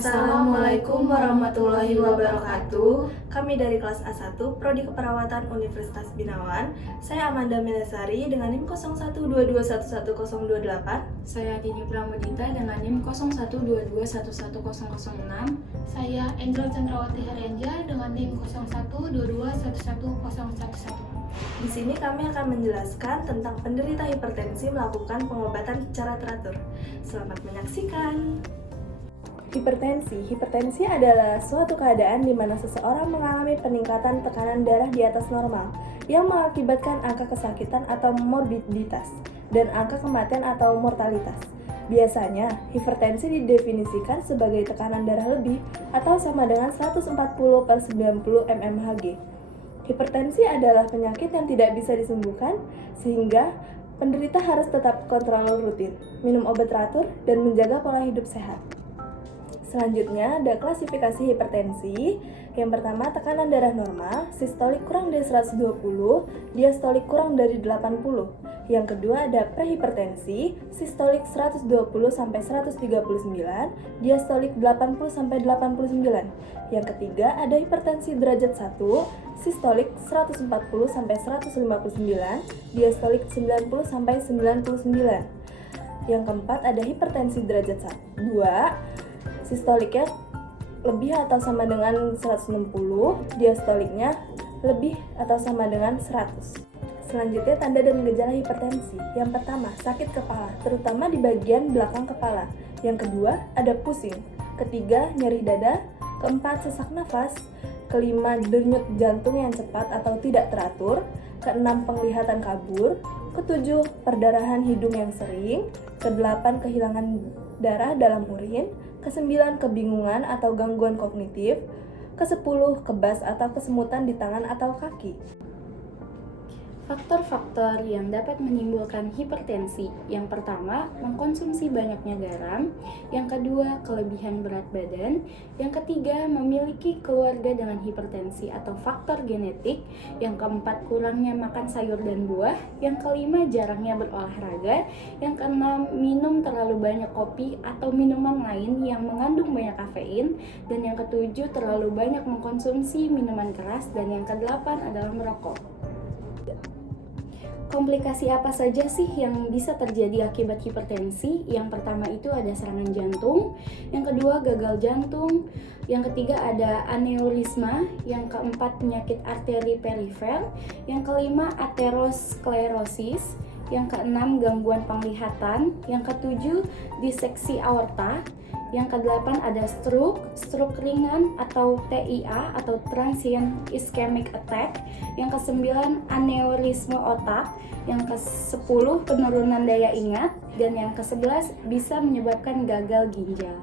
Assalamualaikum warahmatullahi wabarakatuh. Kami dari kelas A1 Prodi Keperawatan Universitas Binawan. Saya Amanda Melasari dengan NIM 0122111028. Saya Dini Pramudita dengan NIM 0122111006. Saya Angel Chandrawati Harenja dengan NIM 0122111011. Di sini kami akan menjelaskan tentang penderita hipertensi melakukan pengobatan secara teratur. Selamat menyaksikan. Hipertensi adalah suatu keadaan di mana seseorang mengalami peningkatan tekanan darah di atas normal yang mengakibatkan angka kesakitan atau morbiditas dan angka kematian atau mortalitas. Biasanya, hipertensi didefinisikan sebagai tekanan darah lebih atau sama dengan 140/90 mmHg. Hipertensi adalah penyakit yang tidak bisa disembuhkan, sehingga penderita harus tetap kontrol rutin, minum obat teratur, dan menjaga pola hidup sehat. Selanjutnya, ada klasifikasi hipertensi. Yang pertama, tekanan darah normal, sistolik kurang dari 120, diastolik kurang dari 80. Yang kedua, ada prehipertensi, sistolik 120-139, diastolik 80-89. Yang ketiga, ada hipertensi derajat 1, sistolik 140-159, diastolik 90-99. Yang keempat, ada hipertensi derajat 2, sistoliknya lebih atau sama dengan 160, diastoliknya lebih atau sama dengan 100. Selanjutnya, tanda dan gejala hipertensi. Yang pertama, sakit kepala, terutama di bagian belakang kepala. Yang kedua, ada pusing. Ketiga, nyeri dada. Keempat, sesak nafas. Kelima, denyut jantung yang cepat atau tidak teratur. Keenam, penglihatan kabur. Ketujuh, perdarahan hidung yang sering. Kedelapan, kehilangan darah dalam urin. Kesembilan, kebingungan atau gangguan kognitif. Kesepuluh, kebas atau kesemutan di tangan atau kaki. Faktor-faktor yang dapat menimbulkan hipertensi. Yang pertama, mengkonsumsi banyaknya garam. Yang kedua, kelebihan berat badan. Yang ketiga, memiliki keluarga dengan hipertensi atau faktor genetik. Yang keempat, kurangnya makan sayur dan buah. Yang kelima, jarangnya berolahraga. Yang keenam, minum terlalu banyak kopi atau minuman lain yang mengandung banyak kafein. Dan yang ketujuh, terlalu banyak mengkonsumsi minuman keras. Dan yang kedelapan adalah merokok. Komplikasi apa saja sih yang bisa terjadi akibat hipertensi? Yang pertama itu ada serangan jantung, yang kedua gagal jantung, yang ketiga ada aneurisma, yang keempat penyakit arteri perifer, yang kelima aterosklerosis, yang keenam gangguan penglihatan, yang ketujuh diseksi aorta, yang kedelapan ada stroke ringan atau TIA atau transient ischemic attack. Yang kesembilan aneurisme otak. Yang ke-10 penurunan daya ingat. Dan yang ke-11 bisa menyebabkan gagal ginjal.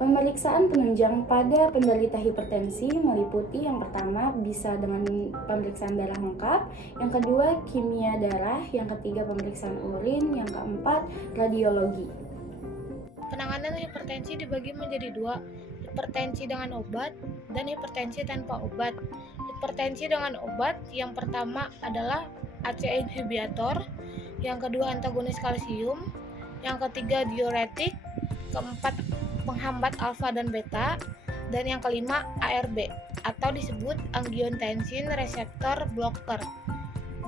Pemeriksaan penunjang pada penderita hipertensi meliputi yang pertama bisa dengan pemeriksaan darah lengkap, yang kedua kimia darah, yang ketiga pemeriksaan urin, yang keempat radiologi. Penanganan hipertensi dibagi menjadi dua, hipertensi dengan obat dan hipertensi tanpa obat. Hipertensi dengan obat yang pertama adalah ACE inhibitor, yang kedua antagonis kalsium, yang ketiga diuretik, keempat penghambat alfa dan beta, dan yang kelima ARB atau disebut angiotensin receptor blocker.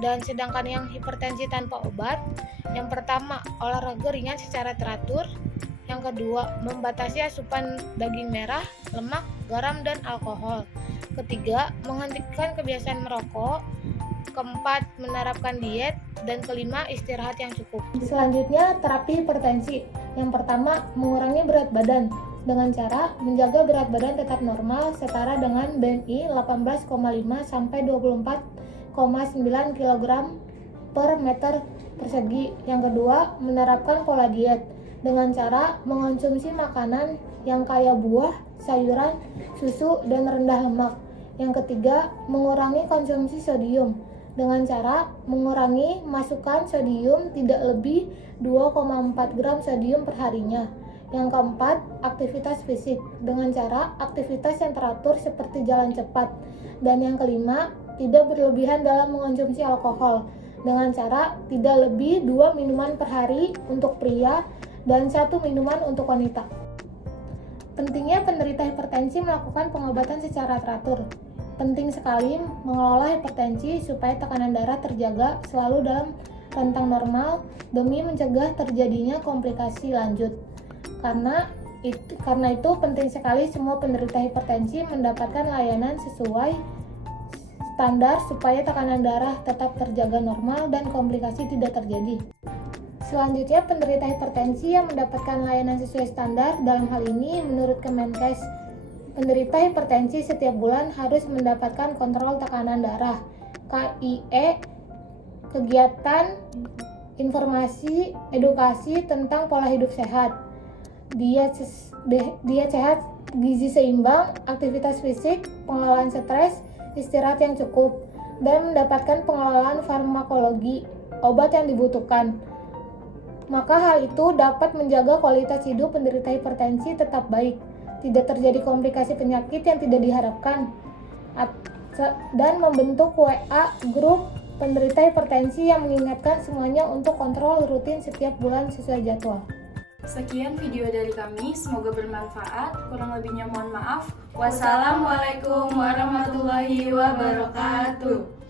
Dan sedangkan yang hipertensi tanpa obat, yang pertama olahraga ringan secara teratur, yang kedua membatasi asupan daging merah, lemak, garam, dan alkohol. Ketiga, menghentikan kebiasaan merokok. Keempat, menerapkan diet. Dan kelima, istirahat yang cukup. Selanjutnya, terapi hipertensi. Yang pertama, mengurangi berat badan dengan cara menjaga berat badan tetap normal setara dengan BMI 18,5 sampai 24,9 kg per meter persegi. Yang kedua, menerapkan pola diet dengan cara mengonsumsi makanan yang kaya buah, sayuran, susu, dan rendah lemak. Yang ketiga, mengurangi konsumsi sodium dengan cara mengurangi masukan sodium tidak lebih 2,4 gram sodium per harinya. Yang keempat, aktivitas fisik dengan cara aktivitas yang teratur seperti jalan cepat. Dan yang kelima, tidak berlebihan dalam mengonsumsi alkohol dengan cara tidak lebih 2 minuman per hari untuk pria dan 1 minuman untuk wanita. Pentingnya penderita hipertensi melakukan pengobatan secara teratur. Penting sekali mengelola hipertensi supaya tekanan darah terjaga selalu dalam rentang normal demi mencegah terjadinya komplikasi lanjut. Karena itu penting sekali semua penderita hipertensi mendapatkan layanan sesuai standar supaya tekanan darah tetap terjaga normal dan komplikasi tidak terjadi. Selanjutnya, penderita hipertensi yang mendapatkan layanan sesuai standar, dalam hal ini menurut Kemenkes, penderita hipertensi setiap bulan harus mendapatkan kontrol tekanan darah, KIE, kegiatan informasi edukasi tentang pola hidup sehat, diet sehat, gizi seimbang, aktivitas fisik, pengelolaan stres, istirahat yang cukup, dan mendapatkan pengelolaan farmakologi, obat yang dibutuhkan. Maka hal itu dapat menjaga kualitas hidup penderita hipertensi tetap baik, tidak terjadi komplikasi penyakit yang tidak diharapkan, dan membentuk WA grup penderita hipertensi yang mengingatkan semuanya untuk kontrol rutin setiap bulan sesuai jadwal. Sekian video dari kami, semoga bermanfaat. Kurang lebihnya mohon maaf. Wassalamualaikum warahmatullahi wabarakatuh.